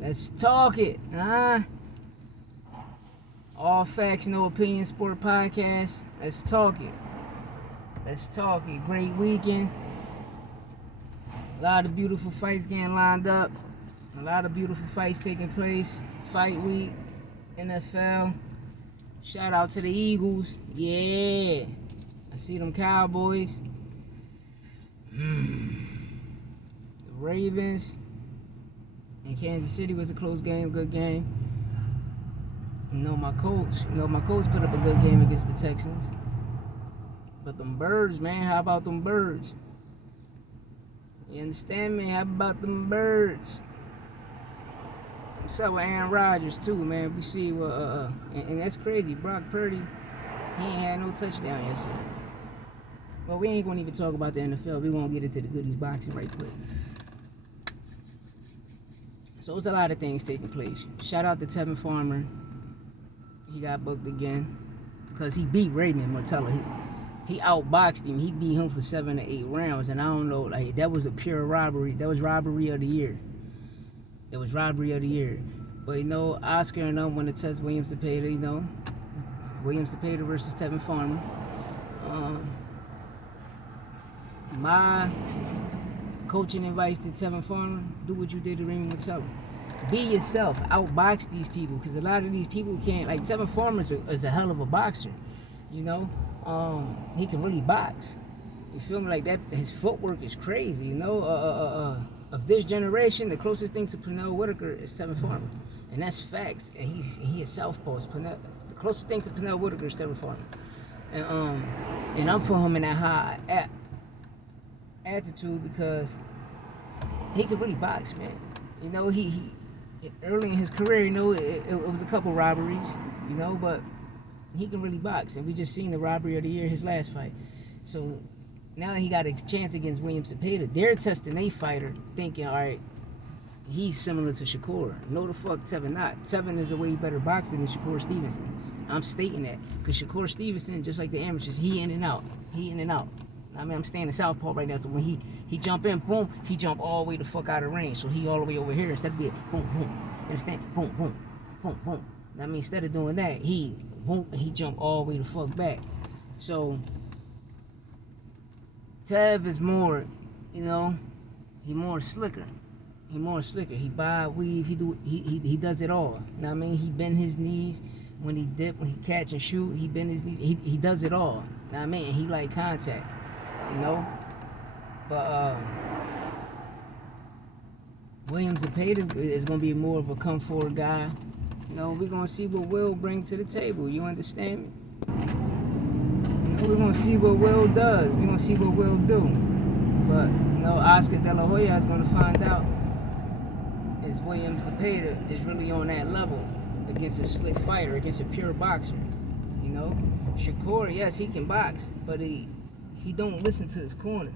Let's talk it, huh? All facts, no opinion, sport podcast. Let's talk it. Let's talk it. Great weekend. A lot of beautiful fights getting lined up. A lot of beautiful fights taking place. Fight week, NFL. Shout out to the Eagles. Yeah. I see them Cowboys. The Ravens. And Kansas City was a close game, good game. My coach put up a good game against the Texans. But them birds, man, how about them birds? You understand me? How about them birds? What's up with Aaron Rodgers too, man? We see and that's crazy. Brock Purdy, he ain't had no touchdown yesterday. Well, we ain't gonna even talk about the NFL. We're gonna get into the goodies boxing right quick. So it's a lot of things taking place. Shout out to Tevin Farmer. He got booked again because he beat Raymond Martella. He outboxed him. He beat him for 7 to 8 rounds, and I don't know, like, that was a pure robbery. That was robbery of the year. It was robbery of the year. But Oscar and them want to test William Zepeda. William Zepeda versus Tevin Farmer. My coaching advice to Tevin Farmer: do what you did to Raymond Martella. Be yourself. Outbox these people, because a lot of these people can't. Like, Tevin Farmer is a hell of a boxer. He can really box. You feel me? Like that. His footwork is crazy. Of this generation, the closest thing to Pernell Whitaker is Tevin Farmer, and that's facts. And he is southpaw. The closest thing to Pernell Whitaker is Tevin Farmer, and I'm putting him in that high attitude because he can really box, man. He early in his career, it was a couple robberies, but he can really box, and we just seen the robbery of the year, his last fight. So now that he got a chance against William Zepeda, they're testing a fighter, thinking, all right, he's similar to Shakur. No, the fuck, Tevin not. Tevin is a way better boxer than Shakur Stevenson. I'm stating that because Shakur Stevenson, just like the amateurs, he in and out. I mean, I'm staying in southpaw right now, so when he jump in, boom, he jump all the way the fuck out of range. So he all the way over here instead of being boom, boom. Understand? Boom, boom, boom, boom. I mean, instead of doing that, he jump all the way the fuck back. So Tev is more, he more slicker. He more slicker. He bob, weave, he does it all. I mean, he bend his knees when he dip, when he catch and shoot. He bend his knees. He does it all. I mean, he like contact. But William Zepeda is going to be more of a come forward guy. We're going to see what Will bring to the table. You understand me? We're going to see what Will does. We're going to see what Will do. But, Oscar De La Hoya is going to find out is William Zepeda is really on that level against a slick fighter, against a pure boxer. Shakur, yes, he can box, but he don't listen to his corner.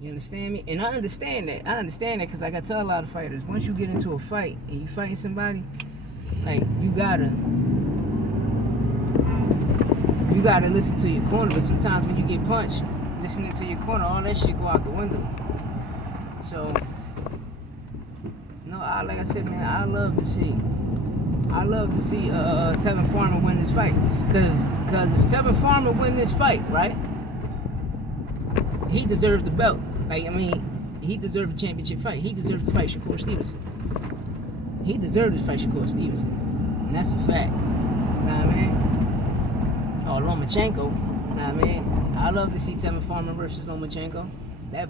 You understand me? And I understand that. Because like I tell a lot of fighters, once you get into a fight and you fighting somebody, like, you gotta listen to your corner. But sometimes when you get punched, listening to your corner, all that shit go out the window. So, like I said, man, I love to see Tevin Farmer win this fight. Because if Tevin Farmer win this fight, right, he deserved the belt. Like, I mean, he deserved a championship fight. He deserved to fight Shakur Stevenson. He deserved to fight Shakur Stevenson. And that's a fact. Know what I mean? Or Lomachenko. Know what I mean? I love to see Tevin Farmer versus Lomachenko. That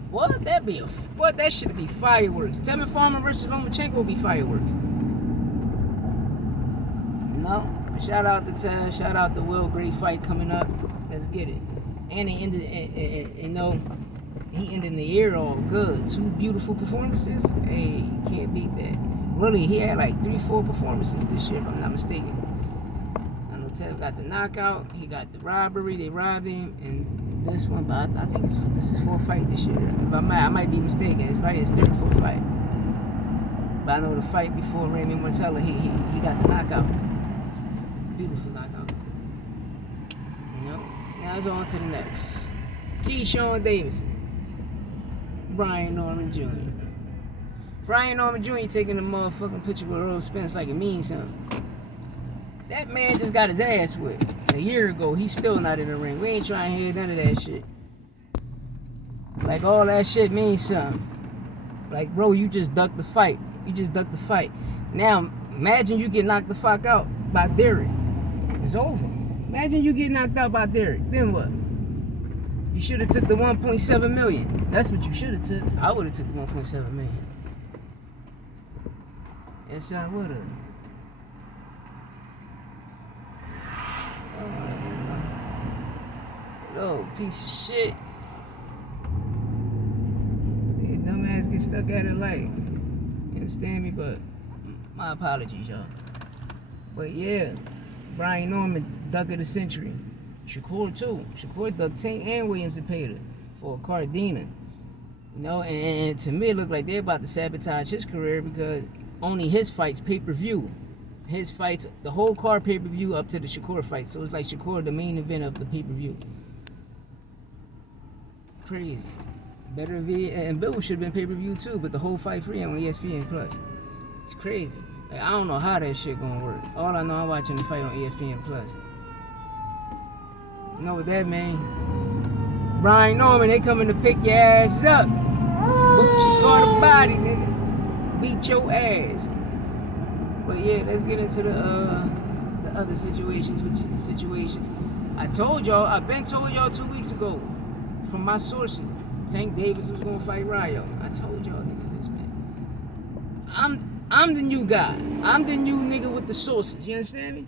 should be fireworks. Tevin Farmer versus Lomachenko will be fireworks. Shout out to Tev, shout out to Will. Great fight coming up. Let's get it. And he ended, he ended the year all good. 2 beautiful performances. Hey, you can't beat that. Really, he had like 3-4 performances this year, if I'm not mistaken. I know Tev got the knockout. He got the robbery. They robbed him, and this one. But I think this is 4th fight this year. If I might be mistaken. It's probably his 3rd or 4th fight. But I know the fight before Raymond Martella, he got the knockout. Beautiful knockout. Now it's on to the next. Keyshawn Davidson. Brian Norman Jr. Brian Norman Jr. taking a motherfucking picture with Earl Spence like it means something. That man just got his ass whipped a year ago. He's still not in the ring. We ain't trying to hear none of that shit. Like, all that shit means something. Like, bro, you just ducked the fight. You just ducked the fight. Now, imagine you get knocked the fuck out by Derek. It's over. Imagine you get knocked out by Derek. Then what? You should have took the 1.7 million. That's what you should have took. I would have took the 1.7 million. Yes, I would have. Oh, piece of shit. See, dumbass get stuck at it like. You understand me? But my apologies, y'all. But yeah, Brian Norman, duck of the century. Shakur too. Shakur ducked Tank and Williams and paid her for Cardina. You know, and to me it looked like they're about to sabotage his career because only his fights pay-per-view. His fights, the whole card pay-per-view up to the Shakur fight. So it's like Shakur the main event of the pay-per-view. Crazy. Better V and Bill should have been pay-per-view too, but the whole fight free on ESPN Plus. It's crazy. Like, I don't know how that shit gonna work. All I know, I'm watching the fight on ESPN Plus. You know what that mean? Brian Norman, they coming to pick your ass up. She's called a body, nigga. Beat your ass. But yeah, let's get into the other situations, which is the situations. I told y'all, I've been told y'all 2 weeks ago, from my sources, Tank Davis was gonna fight Rayo. I told y'all niggas this, man. I'm the new guy. I'm the new nigga with the sources. You understand me?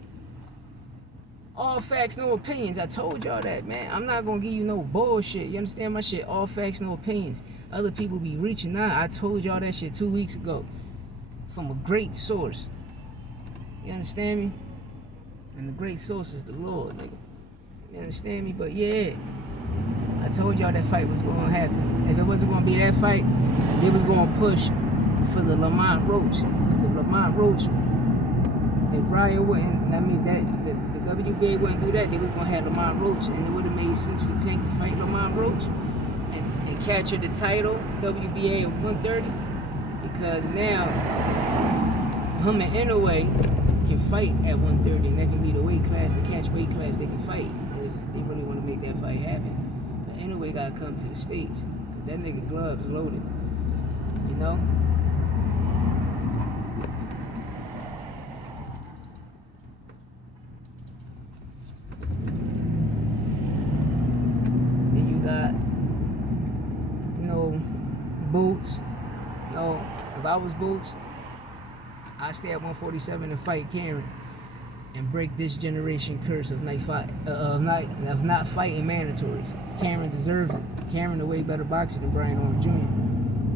All facts, no opinions. I told y'all that, man. I'm not gonna give you no bullshit. You understand my shit? All facts, no opinions. Other people be reaching out. I told y'all that shit 2 weeks ago. From a great source. You understand me? And the great source is the Lord, nigga. You understand me? But yeah, I told y'all that fight was gonna happen. If it wasn't gonna be that fight, they was gonna push for the Lamont Roach. Because the Lamont Roach, if Ryan wouldn't, I mean, that the WBA wouldn't do that, they was gonna have Lamont Roach, and it would have made sense for Tank to fight Lamont Roach and capture the title, WBA of 130. Because now, him and Inoue can fight at 130, and that can be the weight class, the catch weight class they can fight if they really want to make that fight happen. But Inoue gotta come to the States. Cause that nigga gloves loaded. You know? Then you got, you know, Boots. You know, if I was Boots, I stay at 147 and fight Karen and break this generation curse of not fighting mandatories. Karen deserves it. Karen a way better boxer than Brian Norman Jr.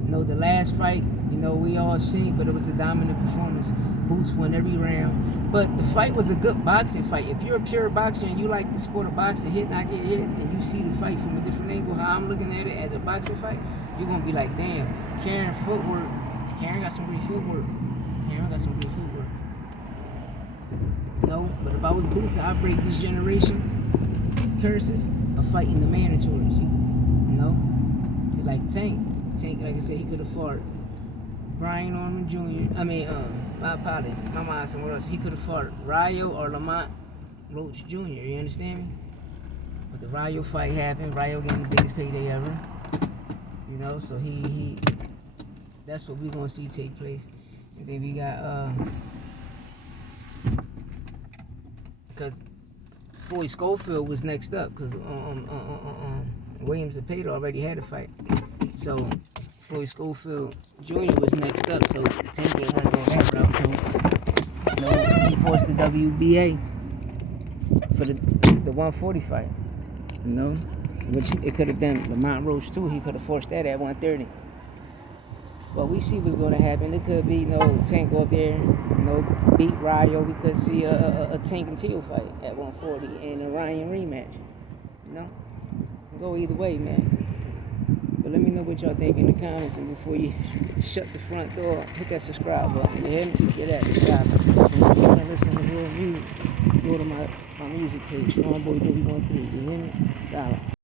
You know, the last fight, you know, we all seen, but it was a dominant performance. Boots won every round. But the fight was a good boxing fight. If you're a pure boxer and you like the sport of boxing, hit, not get hit, and you see the fight from a different angle, how I'm looking at it as a boxing fight, you're gonna be like, damn, Karen footwork. Karen got some great footwork. Karen got some good footwork. No, but if I was Boots, I'd break this generation curses of fighting the mandatories. You know? Like Tank, like I said, he could have fought Brian Norman Jr. My apologies, my mind somewhere else. He could have fought Rayo or Lamont Roach Jr. You understand me? But the Rayo fight happened. Rayo getting the biggest payday ever. You know, so he that's what we're gonna see take place. And then we got because Floyd Schofield was next up because Williams and Pater already had a fight. So Floyd Schofield Jr. was next up, so Tank didn't want to go that route. So, you know, he forced the WBA for the 140 fight. You know, which it could have been Lamont Roach too. He could have forced that at 130. But we see what's going to happen. It could be, you know, Tank go up there, you know, beat Rayo. We could see a Tank and Teal fight at 140 and a Ryan rematch. You know, go either way, man. But let me know what y'all think in the comments, and before you shut the front door, hit that subscribe button. You hear me? Get that subscribe button. And if you want to listen to real music, go to my music page, Strongboy 313. You hear me? Dollar.